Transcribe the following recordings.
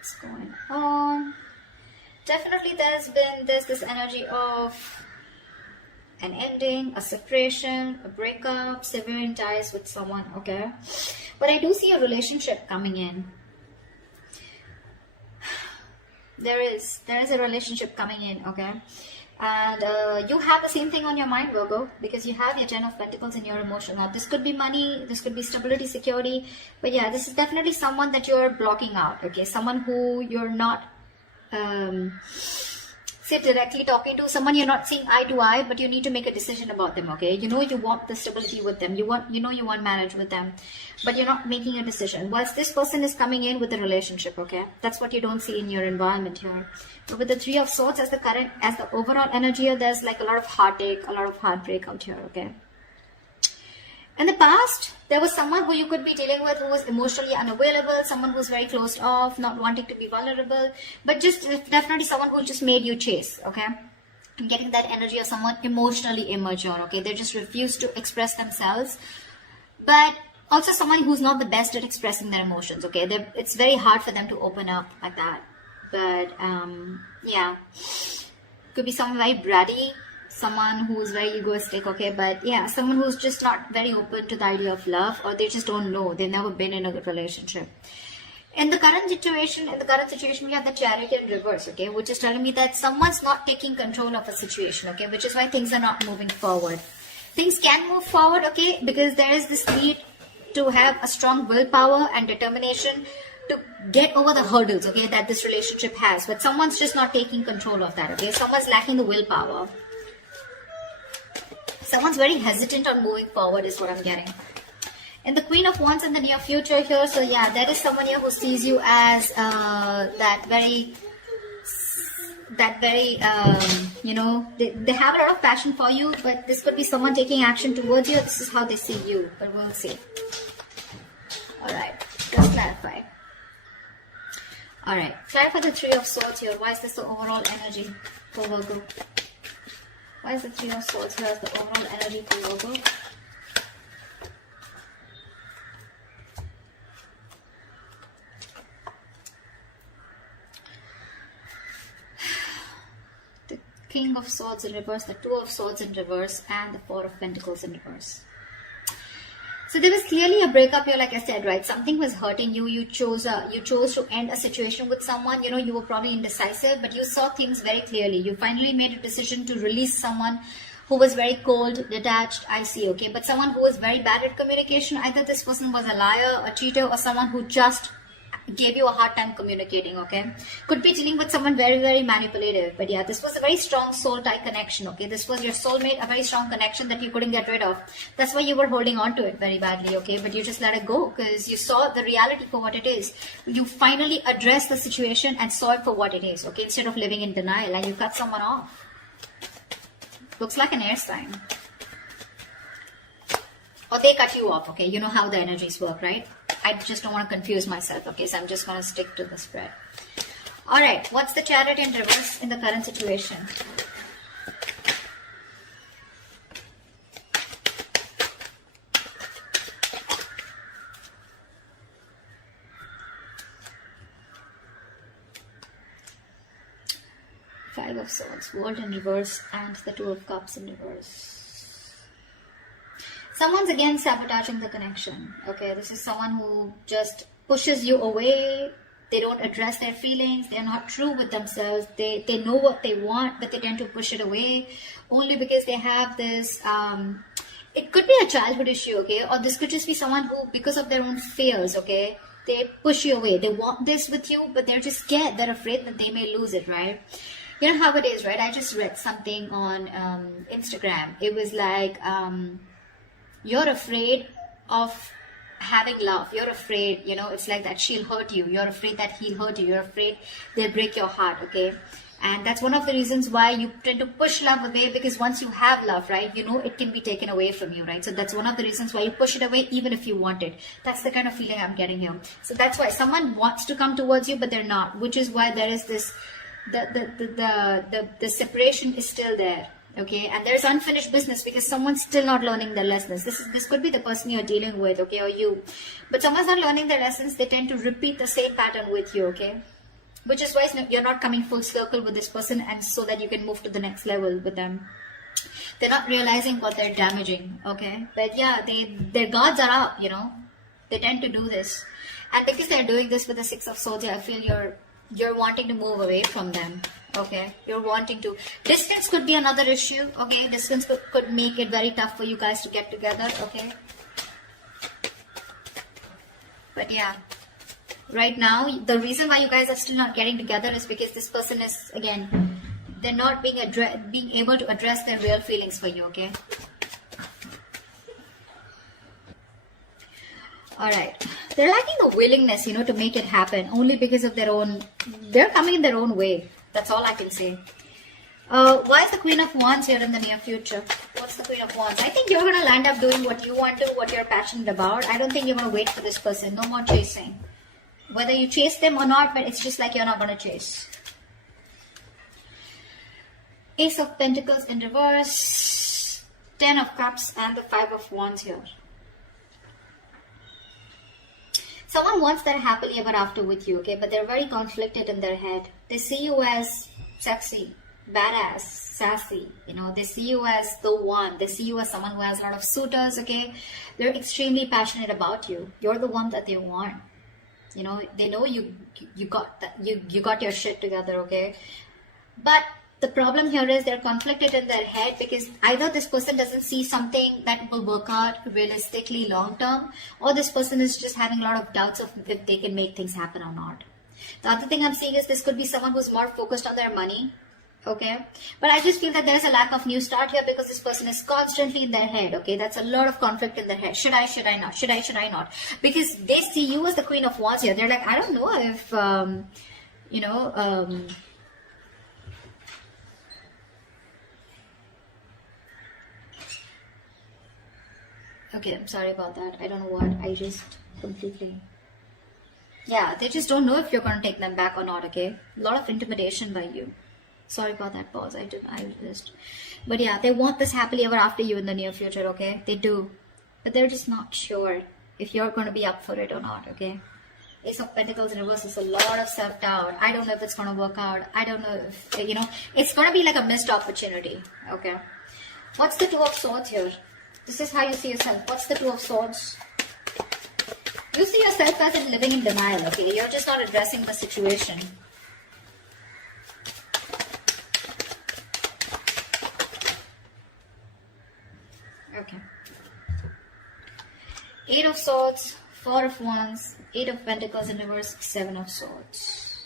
What's going on? Definitely there's this energy of an ending, a separation, a breakup, severing ties with someone, okay? But I do see a relationship coming in. There is a relationship coming in, okay? And you have the same thing on your mind, Virgo, because you have your 10 of Pentacles in your emotion. Now, this could be money, this could be stability, security, but yeah, this is definitely someone that you're blocking out, okay? Someone who you're not say directly talking to, someone you're not seeing eye to eye, but you need to make a decision about them, okay? You know you want the stability with them, you want marriage with them, but you're not making a decision. Whilst this person is coming in with a relationship, okay? That's what you don't see in your environment here. But with the Three of Swords as the overall energy here, there's like a lot of heartache, a lot of heartbreak out here, okay? In the past, there was someone who you could be dealing with who was emotionally unavailable, someone who's very closed off, not wanting to be vulnerable, but just definitely someone who just made you chase, okay? I'm getting that energy of someone emotionally immature, okay? They just refuse to express themselves, but also someone who's not the best at expressing their emotions, okay? It's very hard for them to open up like that, but yeah, could be someone very bratty, someone who's very egoistic, okay? But yeah, someone who's just not very open to the idea of love, or they just don't know, they've never been in a good relationship. In the current situation, we have the Chariot in reverse, okay, which is telling me that someone's not taking control of a situation, okay, which is why things are not moving forward. Things can move forward, okay, because there is this need to have a strong willpower and determination to get over the hurdles, okay, that this relationship has, but someone's just not taking control of that, okay? Someone's lacking the willpower. Someone's very hesitant on moving forward is what I'm getting. And the Queen of Wands in the near future here, so yeah, there is someone here who sees you as that very, you know, they have a lot of passion for you, but this could be someone taking action towards you. This is how they see you, but we'll see. Alright, let's clarify. Alright, clarify the Three of Swords here. Why is this the overall energy for Virgo? Why is the Three of Swords here as the overall energy for Virgo? The King of Swords in reverse, the Two of Swords in reverse, and the Four of Pentacles in reverse. So there was clearly a breakup here, like I said, right? Something was hurting you. You chose to end a situation with someone. You know, you were probably indecisive, but you saw things very clearly. You finally made a decision to release someone who was very cold, detached, icy, okay? But someone who was very bad at communication. Either this person was a liar, a cheater, or someone who just gave you a hard time communicating, okay? Could be dealing with someone very, very manipulative. But yeah, this was a very strong soul tie connection, okay? This was your soulmate, a very strong connection that you couldn't get rid of. That's why you were holding on to it very badly, okay? But you just let it go because you saw the reality for what it is. You finally addressed the situation and saw it for what it is, okay? Instead of living in denial, and you cut someone off. Looks like an air sign. Or they cut you off, okay? You know how the energies work, right? I just don't want to confuse myself, okay? So I'm just going to stick to the spread. Alright, what's the Chariot in reverse in the current situation? Five of Swords, World in reverse, and the Two of Cups in reverse. Someone's again sabotaging the connection, okay? This is someone who just pushes you away. They don't address their feelings. They're not true with themselves. They know what they want, but they tend to push it away only because they have this, it could be a childhood issue, okay? Or this could just be someone who, because of their own fears, okay? They push you away. They want this with you, but they're just scared. They're afraid that they may lose it, right? You know how it is, right? I just read something on Instagram. It was like, you're afraid of having love. You're afraid, you know, it's like that she'll hurt you. You're afraid that he'll hurt you. You're afraid they'll break your heart, okay? And that's one of the reasons why you tend to push love away, because once you have love, right, you know it can be taken away from you, right? So that's one of the reasons why you push it away even if you want it. That's the kind of feeling I'm getting here. So that's why someone wants to come towards you, but they're not, which is why there is this, the separation is still there. Okay, and there's unfinished business because someone's still not learning their lessons. This could be the person you're dealing with, okay, or you. But someone's not learning their lessons. They tend to repeat the same pattern with you, okay? which is why you're not coming full circle with this person, and so that you can move to the next level with them. They're not realizing what they're damaging, okay? But yeah, their guards are up, you know. They tend to do this, and because they're doing this with the Six of Swords, I feel you're wanting to move away from them, okay? You're wanting to. Distance could be another issue, okay? Distance could make it very tough for you guys to get together, okay? But yeah, right now, the reason why you guys are still not getting together is because this person is, again, they're not being able to address their real feelings for you, okay? Alright. They're lacking the willingness, you know, to make it happen, only because of their own, they're coming in their own way. That's all I can say. Why is the Queen of Wands here in the near future? What's the Queen of Wands? I think you're going to land up doing what you want to, what you're passionate about. I don't think you're going to wait for this person. No more chasing. Whether you chase them or not, but it's just like you're not going to chase. Ace of Pentacles in reverse, 10 of Cups, and the 5 of Wands here. Someone wants their happily ever after with you, okay? But they're very conflicted in their head. They see you as sexy, badass, sassy. You know, they see you as the one. They see you as someone who has a lot of suitors, okay? They're extremely passionate about you. You're the one that they want. You know, they know you got that. You got your shit together, okay? But the problem here is they're conflicted in their head because either this person doesn't see something that will work out realistically long term, or this person is just having a lot of doubts of if they can make things happen or not. The other thing I'm seeing is this could be someone who's more focused on their money, okay? But I just feel that there's a lack of new start here because this person is constantly in their head, okay? That's a lot of conflict in their head. Should I not? Should I not? Because they see you as the Queen of Wands here. They're like, I don't know if, okay, I'm sorry about that. I don't know what. I just completely... Yeah, they just don't know if you're going to take them back or not, okay? A lot of intimidation by you. Sorry about that pause. But yeah, they want this happily ever after you in the near future, okay? They do. But they're just not sure if you're going to be up for it or not, okay? Ace of Pentacles in reverse is a lot of self-doubt. I don't know if it's going to work out. I don't know if, you know, it's going to be like a missed opportunity, okay? What's the Two of Swords here? This is how you see yourself. What's the Two of Swords? You see yourself as in living in denial, okay? You're just not addressing the situation. Okay. 8 of Swords, 4 of Wands, 8 of Pentacles in reverse, 7 of Swords.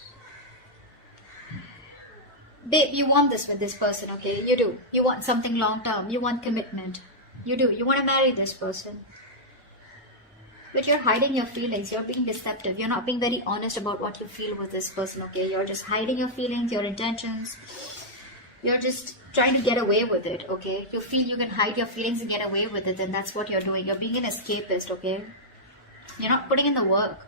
Babe, you want this with this person, okay? You do. You want something long term. You want commitment. You do. You want to marry this person. But you're hiding your feelings. You're being deceptive. You're not being very honest about what you feel with this person, okay? You're just hiding your feelings, your intentions. You're just trying to get away with it, okay? You feel you can hide your feelings and get away with it, and that's what you're doing. You're being an escapist, okay? You're not putting in the work.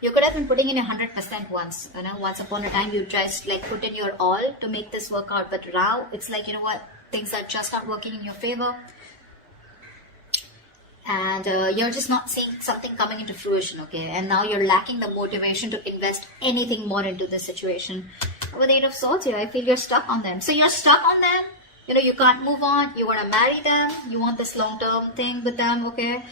You could have been putting in 100% once, you know, once upon a time you just like put in your all to make this work out. But now it's like, you know what, things are just not working in your favor. And you're just not seeing something coming into fruition, okay? And now you're lacking the motivation to invest anything more into this situation. With 8 of Swords here, I feel you're stuck on them. So you're stuck on them. You know, you can't move on. You want to marry them. You want this long-term thing with them, okay?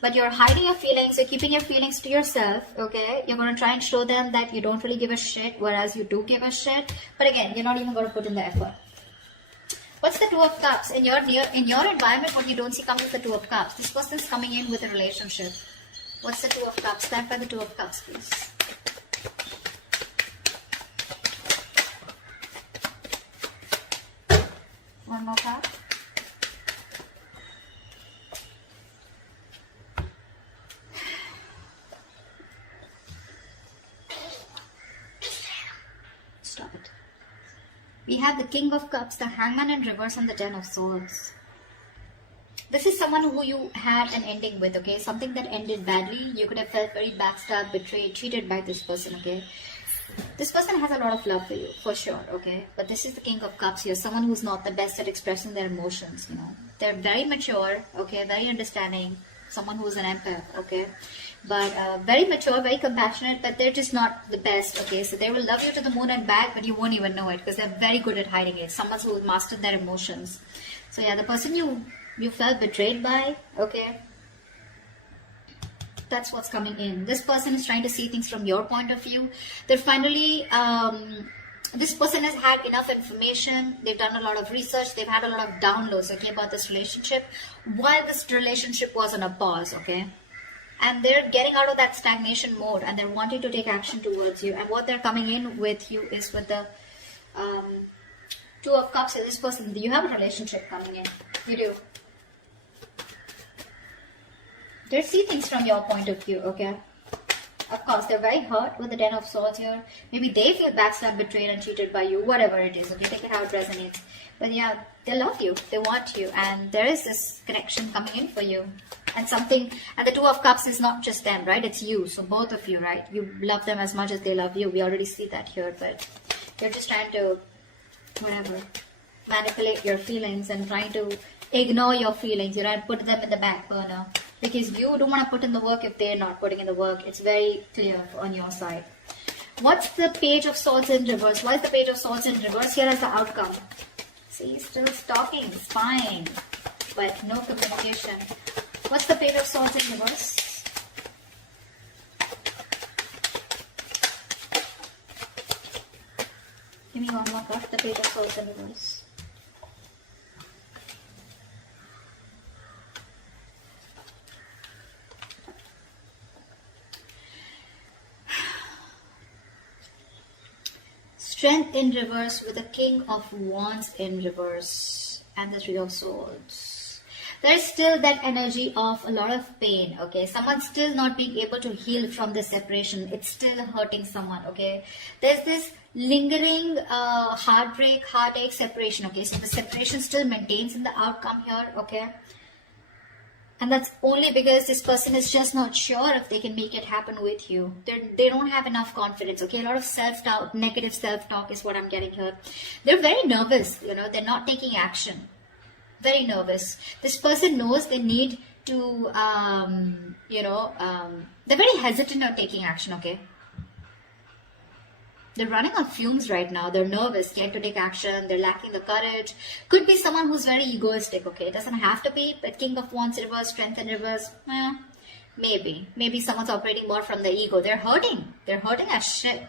But you're hiding your feelings. You're keeping your feelings to yourself, okay? You're going to try and show them that you don't really give a shit, whereas you do give a shit. But again, you're not even going to put in the effort. What's the Two of Cups? In your environment, what you don't see coming is the Two of Cups. This person's coming in with a relationship. What's the Two of Cups? Stand by the Two of Cups, please. One more card. Stop it. We have the King of Cups, the Hangman in reverse, and the 10 of Swords. This is someone who you had an ending with, okay? Something that ended badly. You could have felt very backstabbed, betrayed, cheated by this person, okay? This person has a lot of love for you, for sure, okay? But this is the King of Cups here. Someone who's not the best at expressing their emotions, you know? They're very mature, okay? Very understanding. someone who's an empath, okay? But very mature, very compassionate, but they're just not the best, okay? So they will love you to the moon and back, but you won't even know it because they're very good at hiding it. Someone who mastered their emotions. So yeah, the person you felt betrayed by, okay? That's what's coming in. This person is trying to see things from your point of view. They're finally, this person has had enough information. They've done a lot of research. They've had a lot of downloads, okay, about this relationship while this relationship was on a pause, okay? And they're getting out of that stagnation mode and they're wanting to take action towards you. And what they're coming in with you is with the Two of Cups. This person, you have a relationship coming in. You do. They see things from your point of view, okay? Of course, they're very hurt with the Ten of Swords here. Maybe they feel backstabbed, betrayed and cheated by you, whatever it is, okay? Take it how it resonates. But yeah, they love you, they want you, and there is this connection coming in for you. And something, and the Two of Cups is not just them, right? It's you, so both of you, right? You love them as much as they love you. We already see that here, but you're just trying to, whatever, manipulate your feelings and trying to ignore your feelings, you know, and put them in the back burner. Because you don't want to put in the work if they're not putting in the work. It's very clear on your side. What's the Page of Swords in reverse? Why is the Page of Swords in reverse? Here is the outcome. See, still stalking, spying, but no communication. What's the Page of Swords in reverse? Give me one more card. The Page of Swords in reverse. Strength in reverse with the King of Wands in reverse and the Three of Swords. There is still that energy of a lot of pain, okay? Someone's still not being able to heal from the separation. It's still hurting someone, okay? There's this lingering heartbreak, heartache, separation, okay? So the separation still maintains in the outcome here, okay? And that's only because this person is just not sure if they can make it happen with you. They don't have enough confidence, okay? A lot of self-doubt, negative self-talk is what I'm getting here. They're very nervous, you know. They're not taking action. Very nervous. This person knows they need to, they're very hesitant on taking action, okay? They're running on fumes right now. They're nervous, scared to take action. They're lacking the courage. Could be someone who's very egoistic, okay? It doesn't have to be, but King of Wands in reverse, Strength in reverse, maybe. Maybe someone's operating more from the ego. They're hurting. They're hurting as shit.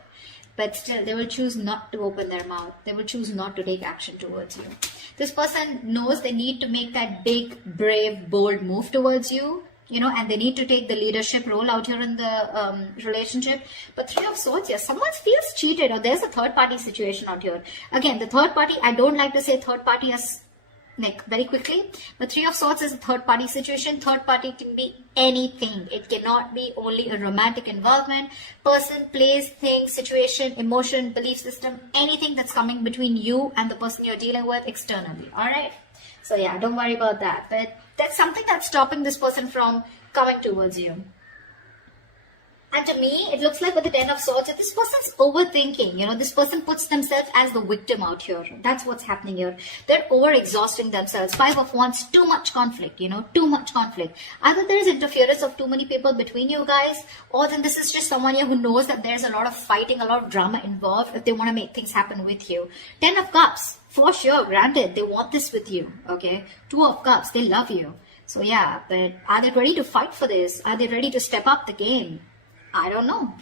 But still, they will choose not to open their mouth. They will choose not to take action towards you. This person knows they need to make that big, brave, bold move towards you. You know, and they need to take the leadership role out here in the relationship. But Three of Swords here, someone feels cheated or there's a third party situation out here. Again, the third party, I don't like to say third party as like very quickly, but Three of Swords is a third party situation. Third party can be anything. It cannot be only a romantic involvement. Person, place, thing, situation, emotion, belief system, anything that's coming between you and the person you're dealing with externally. All right. So yeah, don't worry about that. But that's something that's stopping this person from coming towards you. And to me, it looks like with the Ten of Swords, this person's overthinking. You know, this person puts themselves as the victim out here. That's what's happening here. They're over-exhausting themselves. Five of Wands, too much conflict, you know, too much conflict. Either there's interference of too many people between you guys, or then this is just someone here who knows that there's a lot of fighting, a lot of drama involved if they want to make things happen with you. Ten of Cups, for sure, granted, they want this with you, okay? Two of Cups, they love you. So yeah, but are they ready to fight for this? Are they ready to step up the game? I don't know.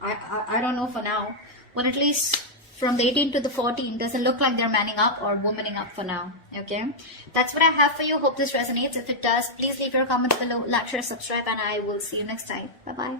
I don't know for now. Well, at least from the 18 to the 14, doesn't look like they're manning up or womaning up for now. Okay? That's what I have for you. Hope this resonates. If it does, please leave your comments below, like, share, subscribe, and I will see you next time. Bye-bye.